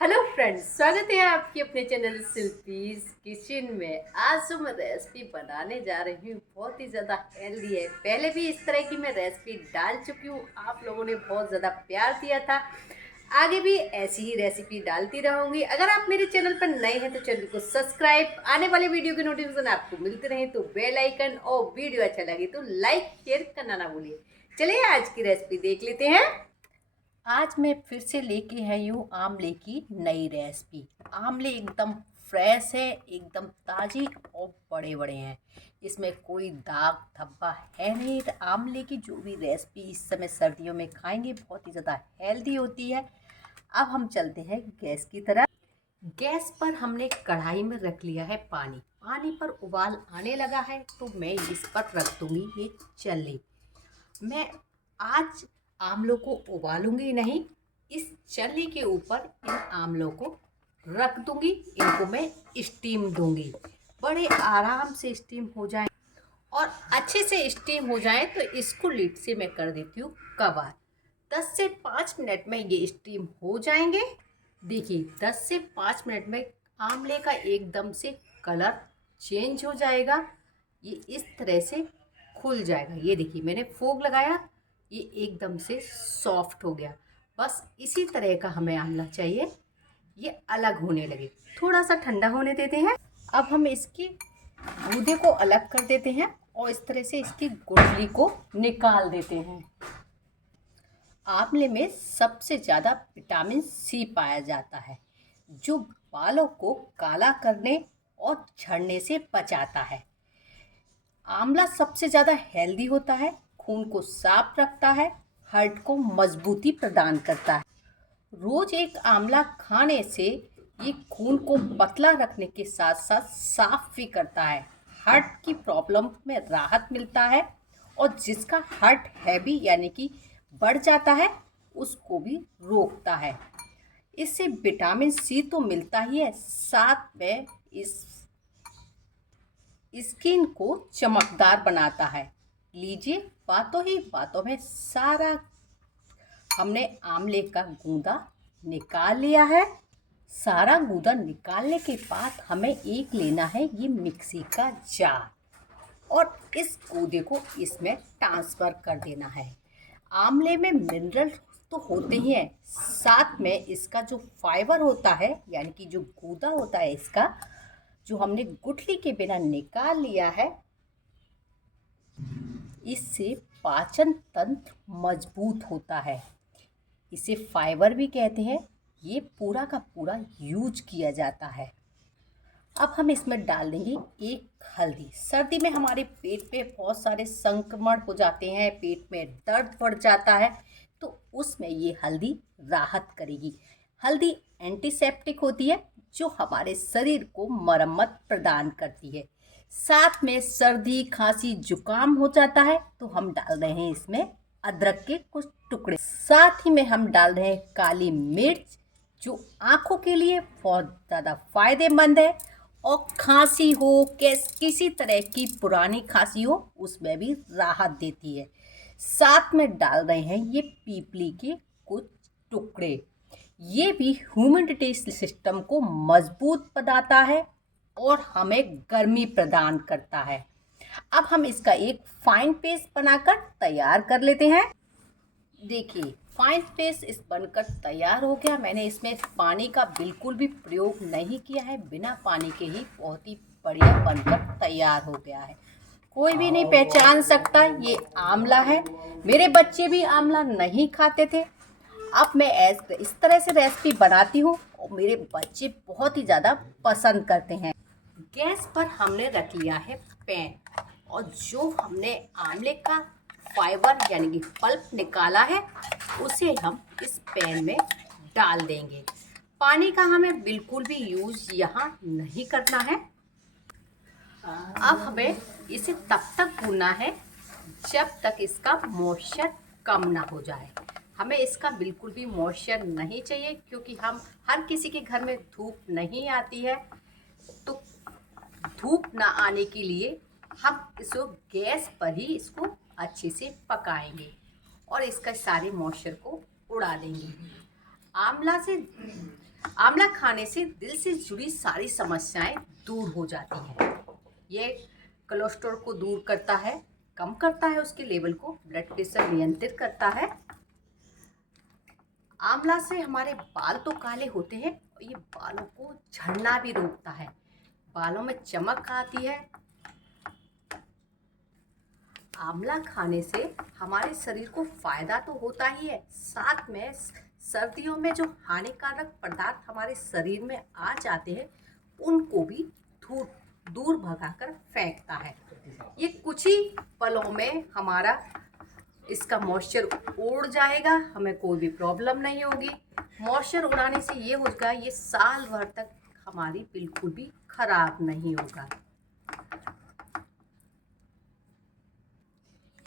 Hello friends, स्वागत है आपकी अपने चैनल शिल्पीज किचन में। आज जो मैं रेसिपी बनाने जा रही हूँ बहुत ही ज़्यादा हेल्दी है। पहले भी इस तरह की मैं रेसिपी डाल चुकी हूँ, आप लोगों ने बहुत ज़्यादा प्यार दिया था। आगे भी ऐसी ही रेसिपी डालती रहूँगी। अगर आप मेरे चैनल पर नए हैं तो चैनल को सब्सक्राइब, आने वाले वीडियो की नोटिफिकेशन आपको मिलते रहे तो बेल आइकन, और वीडियो अच्छा लगे तो लाइक शेयर करना ना भूलिए। चलिए आज की रेसिपी देख लेते हैं। आज मैं फिर से लेके आई हूँ आंवले की नई रेसिपी। आंवले एकदम फ्रेश है, एकदम ताज़ी और बड़े बड़े हैं। इसमें कोई दाग धब्बा है नहीं। तो आंवले की जो भी रेसिपी इस समय सर्दियों में खाएंगे बहुत ही ज़्यादा हेल्दी होती है। अब हम चलते हैं गैस की तरफ। गैस पर हमने कढ़ाई में रख लिया है पानी। पानी पर उबाल आने लगा है तो मैं इस पर रख दूंगी ये चल्ली। मैं आज आमलों को उबालूंगी नहीं, इस चल्ली के ऊपर इन आमलों को रख दूंगी। इनको मैं स्टीम दूंगी, बड़े आराम से स्टीम हो जाए और अच्छे से स्टीम हो जाए तो इसको लीड से मैं कर देती हूँ कवर। 10 से 5 मिनट में ये स्टीम हो जाएंगे। देखिए 10 से 5 मिनट में आमले का एकदम से कलर चेंज हो जाएगा। ये इस तरह से खुल जाएगा। ये देखिए मैंने फोग लगाया, ये एकदम से सॉफ्ट हो गया। बस इसी तरह का हमें आमला चाहिए, ये अलग होने लगे। थोड़ा सा ठंडा होने देते हैं। अब हम इसकी गूदे को अलग कर देते हैं और इस तरह से इसकी गुठली को निकाल देते हैं। आंवले में सबसे ज़्यादा विटामिन सी पाया जाता है, जो बालों को काला करने और झड़ने से बचाता है। आंवला सबसे ज़्यादा हेल्दी होता है, खून को साफ रखता है, हार्ट को मजबूती प्रदान करता है। रोज एक आंवला खाने से ये खून को पतला रखने के साथ साथ साफ भी करता है। हार्ट की प्रॉब्लम में राहत मिलता है और जिसका हार्ट हैवी यानी कि बढ़ जाता है उसको भी रोकता है। इससे विटामिन सी तो मिलता ही है, साथ में इस स्किन को चमकदार बनाता है। लीजिए बातों ही बातों में सारा हमने आंवले का गूदा निकाल लिया है। सारा गूदा निकालने के बाद हमें एक लेना है ये मिक्सी का जार और इस गूदे को इसमें ट्रांसफ़र कर देना है। आंवले में मिनरल तो होते ही हैं, साथ में इसका जो फाइबर होता है यानी कि जो गूदा होता है इसका, जो हमने गुठली के बिना निकाल लिया है, इससे पाचन तंत्र मजबूत होता है। इसे फाइबर भी कहते हैं। ये पूरा का पूरा यूज किया जाता है। अब हम इसमें डाल देंगे एक हल्दी। सर्दी में हमारे पेट पे बहुत सारे संक्रमण हो जाते हैं, पेट में दर्द बढ़ जाता है, तो उसमें ये हल्दी राहत करेगी। हल्दी एंटीसेप्टिक होती है जो हमारे शरीर को मरम्मत प्रदान करती है। साथ में सर्दी खांसी जुकाम हो जाता है तो हम डाल रहे हैं इसमें अदरक के कुछ टुकड़े। साथ ही में हम डाल रहे हैं काली मिर्च, जो आँखों के लिए बहुत ज़्यादा फायदेमंद है और खांसी हो, किसी तरह की पुरानी खांसी हो, उसमें भी राहत देती है। साथ में डाल रहे हैं ये पीपली के कुछ टुकड़े। ये भी ह्यूमिडिटी सिस्टम को मजबूत बनाता है और हमें गर्मी प्रदान करता है। अब हम इसका एक फाइन पेस्ट बनाकर तैयार कर लेते हैं। देखिए फाइन पेस्ट इस बनकर तैयार हो गया। मैंने इसमें पानी का बिल्कुल भी प्रयोग नहीं किया है, बिना पानी के ही बहुत ही बढ़िया बनकर तैयार हो गया है। कोई भी नहीं पहचान सकता ये आंवला है। मेरे बच्चे भी आंवला नहीं खाते थे। अब मैं इस तरह से रेसिपी बनाती हूँ और मेरे बच्चे बहुत ही ज़्यादा पसंद करते हैं। गैस पर हमने रख लिया है पैन और जो हमने आंवले का फाइबर यानी कि पल्प निकाला है उसे हम इस पैन में डाल देंगे। पानी का हमें बिल्कुल भी यूज यहाँ नहीं करना है। अब हमें इसे तब तक भूनना है जब तक इसका मॉइस्चर कम ना हो जाए। हमें इसका बिल्कुल भी मॉइस्चर नहीं चाहिए, क्योंकि हम हर किसी के घर में धूप नहीं आती है, तो धूप ना आने के लिए हम इसको गैस पर ही इसको अच्छे से पकाएंगे और इसका सारे मॉइस्चर को उड़ा देंगे। आंवला से आंवला खाने से दिल से जुड़ी सारी समस्याएं दूर हो जाती हैं। ये कोलेस्ट्रॉल को दूर करता है, कम करता है उसके लेवल को, ब्लड प्रेशर नियंत्रित करता है। आंवला से हमारे बाल तो काले होते हैं और ये बालों को झड़ना भी रोकता है, बालों में चमक आती है। आंवला खाने से हमारे शरीर को फायदा तो होता ही है, साथ में सर्दियों में जो हानिकारक पदार्थ हमारे शरीर में आ जाते हैं उनको भी दूर दूर भगाकर फेंकता है। ये कुछ ही पलों में हमारा इसका मॉइस्चर उड़ जाएगा, हमें कोई भी प्रॉब्लम नहीं होगी। मॉइस्चर उड़ाने से ये होगा, ये साल भर तक हमारी बिल्कुल भी खराब नहीं होगा।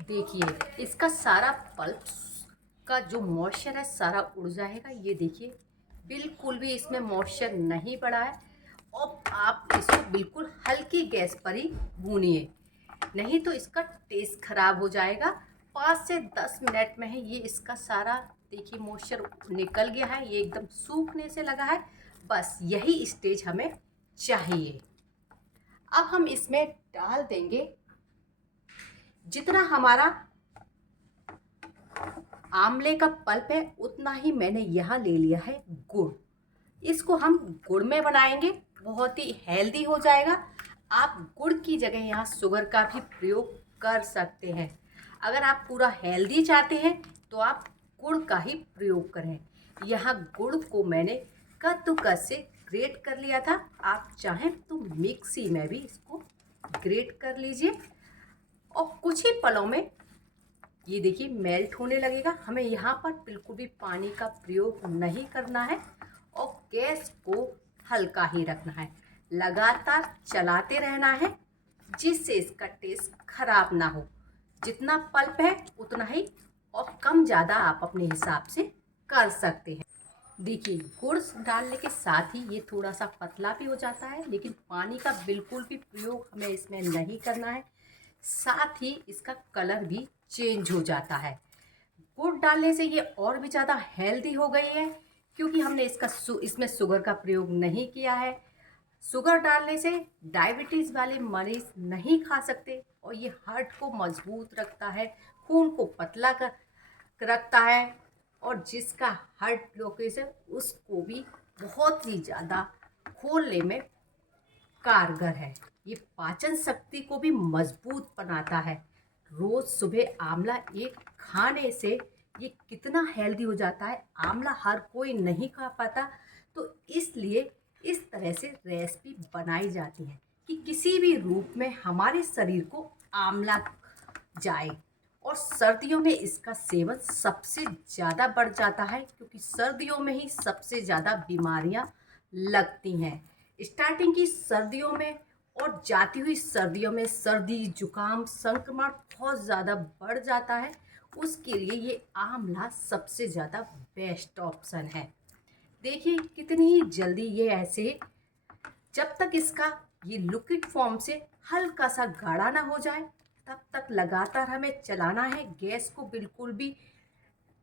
देखिए इसका सारा पल्प का जो मॉइस्चर है सारा उड़ जाएगा। ये देखिए बिल्कुल भी इसमें मॉइस्चर नहीं पड़ा है। और आप इसको बिल्कुल हल्की गैस पर ही भूनिए, नहीं तो इसका टेस्ट खराब हो जाएगा। 5 से 10 मिनट में ही ये इसका सारा देखिए मॉइस्चर निकल गया है, ये एकदम सूखने से लगा है। बस यही स्टेज हमें चाहिए। अब हम इसमें डाल देंगे जितना हमारा आंवले का पल्प है उतना ही मैंने यहाँ ले लिया है गुड़। इसको हम गुड़ में बनाएंगे, बहुत ही हेल्दी हो जाएगा। आप गुड़ की जगह यहाँ शुगर का भी प्रयोग कर सकते हैं। अगर आप पूरा हेल्दी चाहते हैं तो आप गुड़ का ही प्रयोग करें। यहाँ गुड़ को मैंने कद्दूकस से ग्रेट कर लिया था, आप चाहें तो मिक्सी में भी इसको ग्रेट कर लीजिए। और कुछ ही पलों में ये देखिए मेल्ट होने लगेगा। हमें यहाँ पर बिल्कुल भी पानी का प्रयोग नहीं करना है और गैस को हल्का ही रखना है, लगातार चलाते रहना है जिससे इसका टेस्ट खराब ना हो। जितना पल्प है उतना ही, और कम ज़्यादा आप अपने हिसाब से कर सकते हैं। देखिए गुड़ डालने के साथ ही ये थोड़ा सा पतला भी हो जाता है, लेकिन पानी का बिल्कुल भी प्रयोग हमें इसमें नहीं करना है। साथ ही इसका कलर भी चेंज हो जाता है। गुड़ डालने से ये और भी ज़्यादा हेल्दी हो गई है, क्योंकि हमने इसमें शुगर का प्रयोग नहीं किया है। शुगर डालने से डायबिटीज़ वाले मरीज नहीं खा सकते, और ये हार्ट को मजबूत रखता है, खून को पतला कर रखता है, और जिसका हार्ट ब्लॉकेज है उसको भी बहुत ही ज़्यादा खोलने में कारगर है। ये पाचन शक्ति को भी मजबूत बनाता है। रोज़ सुबह आंवला एक खाने से ये कितना हेल्दी हो जाता है। आंवला हर कोई नहीं खा पाता, तो इसलिए इस तरह से रेसिपी बनाई जाती है कि किसी भी रूप में हमारे शरीर को आंवला जाए। और सर्दियों में इसका सेवन सबसे ज़्यादा बढ़ जाता है, क्योंकि सर्दियों में ही सबसे ज़्यादा बीमारियां लगती हैं। स्टार्टिंग की सर्दियों में और जाती हुई सर्दियों में सर्दी जुकाम संक्रमण बहुत ज़्यादा बढ़ जाता है। उसके लिए ये आंवला सबसे ज़्यादा बेस्ट ऑप्शन है। देखिए कितनी ही जल्दी ये ऐसे, जब तक इसका ये लिक्विड फॉर्म से हल्का सा गाढ़ा ना हो जाए तब तक लगातार हमें चलाना है। गैस को बिल्कुल भी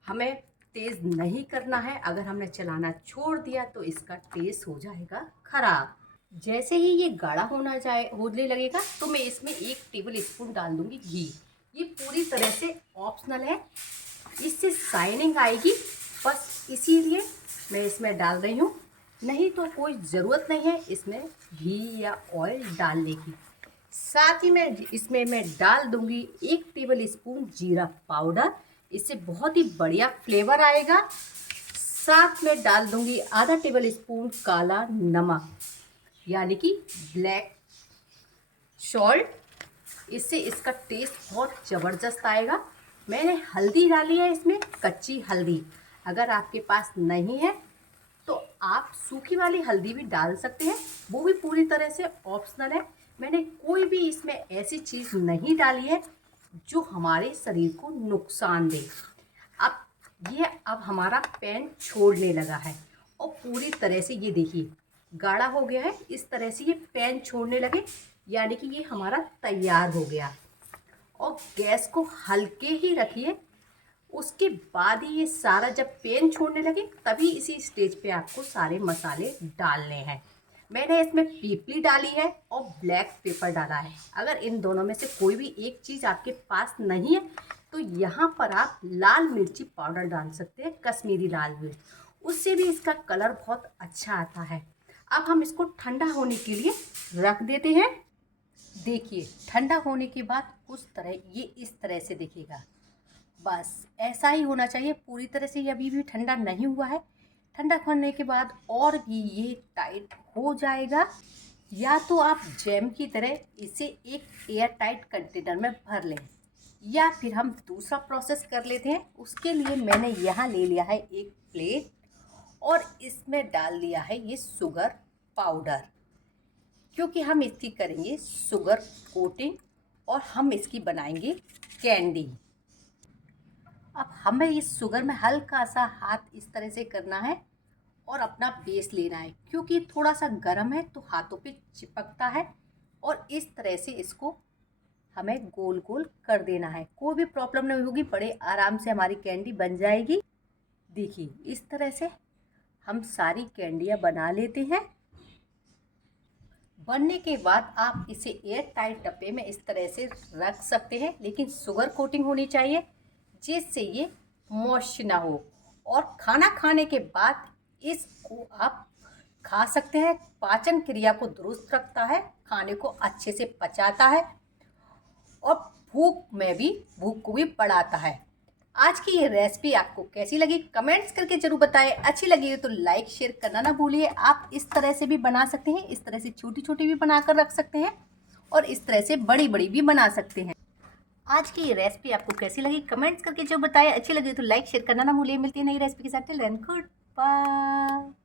हमें तेज़ नहीं करना है। अगर हमने चलाना छोड़ दिया तो इसका टेस्ट हो जाएगा खराब। जैसे ही ये गाढ़ा होने लगेगा तो मैं इसमें 1 टेबल स्पून डाल दूंगी घी। ये पूरी तरह से ऑप्शनल है, इससे शाइनिंग आएगी, बस इसीलिए मैं इसमें डाल रही हूँ। नहीं तो कोई ज़रूरत नहीं है इसमें घी या ऑयल डालने की। साथ ही मैं डाल दूंगी 1 टेबल स्पून जीरा पाउडर, इससे बहुत ही बढ़िया फ्लेवर आएगा। साथ में डाल दूंगी आधा टेबल स्पून काला नमक, यानी कि ब्लैक सॉल्ट, इससे इसका टेस्ट बहुत ज़बरदस्त आएगा। मैंने हल्दी डाली है इसमें, कच्ची हल्दी। अगर आपके पास नहीं है तो आप सूखी वाली हल्दी भी डाल सकते हैं, वो भी पूरी तरह से ऑप्शनल है। मैंने कोई भी इसमें ऐसी चीज़ नहीं डाली है जो हमारे शरीर को नुकसान दे। अब हमारा पैन छोड़ने लगा है और पूरी तरह से ये देखिए गाढ़ा हो गया है। इस तरह से ये पैन छोड़ने लगे, यानी कि ये हमारा तैयार हो गया। और गैस को हल्के ही रखिए, उसके बाद ही ये सारा जब पेन छोड़ने लगे तभी इसी स्टेज पे आपको सारे मसाले डालने हैं। मैंने इसमें पीपली डाली है और ब्लैक पेपर डाला है। अगर इन दोनों में से कोई भी एक चीज़ आपके पास नहीं है तो यहाँ पर आप लाल मिर्ची पाउडर डाल सकते हैं, कश्मीरी लाल मिर्च, उससे भी इसका कलर बहुत अच्छा आता है। अब हम इसको ठंडा होने के लिए रख देते हैं। देखिए ठंडा होने के बाद उस तरह ये इस तरह से दिखेगा। बस ऐसा ही होना चाहिए। पूरी तरह से ये अभी भी ठंडा नहीं हुआ है। ठंडा होने के बाद और भी ये टाइट हो जाएगा। या तो आप जैम की तरह इसे एक एयर टाइट कंटेनर में भर लें, या फिर हम दूसरा प्रोसेस कर लेते हैं। उसके लिए मैंने यहाँ ले लिया है एक प्लेट और इसमें डाल दिया है ये शुगर पाउडर, क्योंकि हम इसकी करेंगे शुगर कोटिंग और हम इसकी बनाएंगे कैंडी। अब हमें इस शुगर में हल्का सा हाथ इस तरह से करना है और अपना बेस लेना है, क्योंकि थोड़ा सा गर्म है तो हाथों पे चिपकता है। और इस तरह से इसको हमें गोल गोल कर देना है। कोई भी प्रॉब्लम नहीं होगी, बड़े आराम से हमारी कैंडी बन जाएगी। देखिए इस तरह से हम सारी कैंडियाँ बना लेते हैं। बनने के बाद आप इसे एयर टाइट डब्बे में इस तरह से रख सकते हैं, लेकिन शुगर कोटिंग होनी चाहिए जिससे ये मॉइस्ट ना हो। और खाना खाने के बाद इसको आप खा सकते हैं। पाचन क्रिया को दुरुस्त रखता है, खाने को अच्छे से पचाता है और भूख को भी बढ़ाता है। आज की ये रेसिपी आपको कैसी लगी कमेंट्स करके जरूर बताएं। अच्छी लगी तो लाइक शेयर करना ना भूलिए। आप इस तरह से भी बना सकते हैं, इस तरह से छोटी छोटी भी बनाकर रख सकते हैं और इस तरह से बड़ी बड़ी भी बना सकते हैं। आज की ये रेसिपी आपको कैसी लगी कमेंट्स करके जो बताएं। अच्छी लगी तो लाइक शेयर करना ना भूलिए। मिलती है नई रेसिपी के साथ। Till then good bye.